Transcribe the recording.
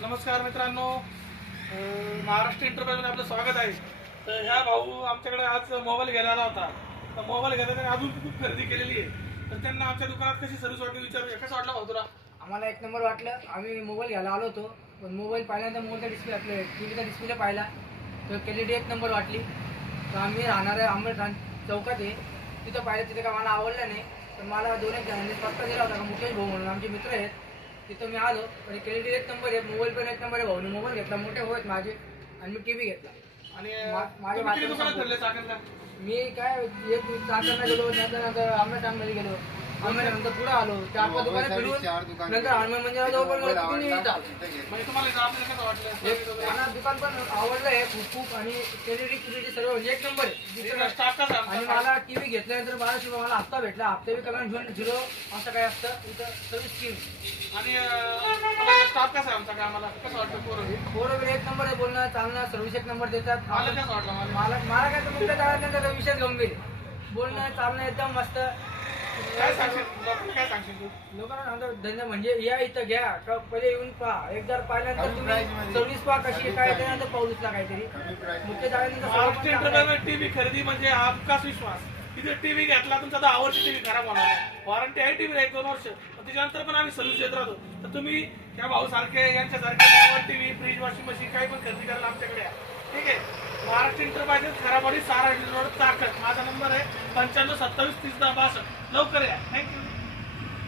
नमस्कार मित्रांनो, महाराष्ट्र इंटरप्राइजमध्ये आपलं स्वागत आहे. तर ह्या भाऊ आमच्याकडे आज मोबाईल घ्यायला आला होता. तर मोबाईल घेताना त्यांनी अजून खूप खरेदी केलेली आहे. तर त्यांना आमच्या दुकानात कशी सर्व्हिस वाटली विचारूया. कसं वाटलं भाऊ तुला? आम्हाला एक नंबर वाटलं. आम्ही मोबाईल घ्यायला आलो होतो, पण मोबाईल पाहिल्यानंतर मोबाईलचा डिस्प्ले आपले टीव्हीचा डिस्प्ले पाहिला तर एल ई डी एक नंबर वाटली. तर आम्ही राहणार आहे आंबेड चौकात आहे, तिथं पाहिलं. तिथं काय मला आवडलं नाही, पण मला दोन एक जणांनी पत्ता दिला होता का मुकेश भाऊ म्हणून आमचे मित्र आहेत. तिथं मी आलो, पण एल ई डी एक नंबर आहे, मोबाईल पण एक नंबर आहे. भाऊने मोबाईल घेतला, मोठे होत माझे, आणि मी टी व्ही घेतला. आणि माझ्या तुम्ही किती दुकानात फिरले चाकणला? मी काय एक चाकणला गेलो, नंतर आंबेडमध्ये गेलो, आंबेडनंतर पुढे आलो, 4-5 दुकाने फिरून नंतर हनुमान मंदिराजवळ पण तिकडून येतात. म्हणजे तुम्हाला इथं आपल्याला कसं वाटलं? मला दुकान पण आवडलं आहे खूप आणि क्वालिटी सर्व म्हणजे एक नंबर आहे. स्टाफ कसा आहे आणि आमचा? मला टीव्ही घेतल्यानंतर 1200 रुपये मला हप्ता भेटला. हप्ता बी कमी घेऊन 0 असं काय असतं इथं सर्व्हिस स्कीम. आणि स्टाफ कसा आहे आमचा? काय आम्हाला कसं वाटतं पोरं? बरोबर एक नंबर आहे, बोलणं चालणं सर्व्हिस एक नंबर देतात. मला कसं वाटलं? मला काय तर मुख्य त्याचा विषय गंभीर आहे. बोलणं चालणं एकदम मस्त. काय सांगशील? काय सांगशील तू? लोकांना सांगतो धंदा म्हणजे या इथं घ्या का पहिले येऊन पहा. एकदा पाहिल्यानंतर तुम्ही सर्व्हिस पहा कशी काय, त्यानंतर पाऊलचा काहीतरी मुख्य महाराष्ट्र इंटरप्राइजमध्ये टीव्ही खरेदी म्हणजे आपकाच विश्वास. तिथे टीव्ही घेतला तुमचा 10 वर्ष टीव्ही खराब होणार आहे. वॉरंटी आहे टीव्हीला 1-2 वर्ष, पण त्याच्यानंतर पण आम्ही सर्व्हिस देत राहतो. तर तुम्ही या भाऊ सारखे यांच्यासारखे टीव्ही, फ्रीज, वॉशिंग मशीन काही पण खरेदी करायला आमच्याकडे या. ठीक आहे. महाराष्ट्र इंटरप्राइजेस खराबवाडी, सारा रोड, चाकण. माझा नंबर आहे 95 27 30 10 62. लवकर या.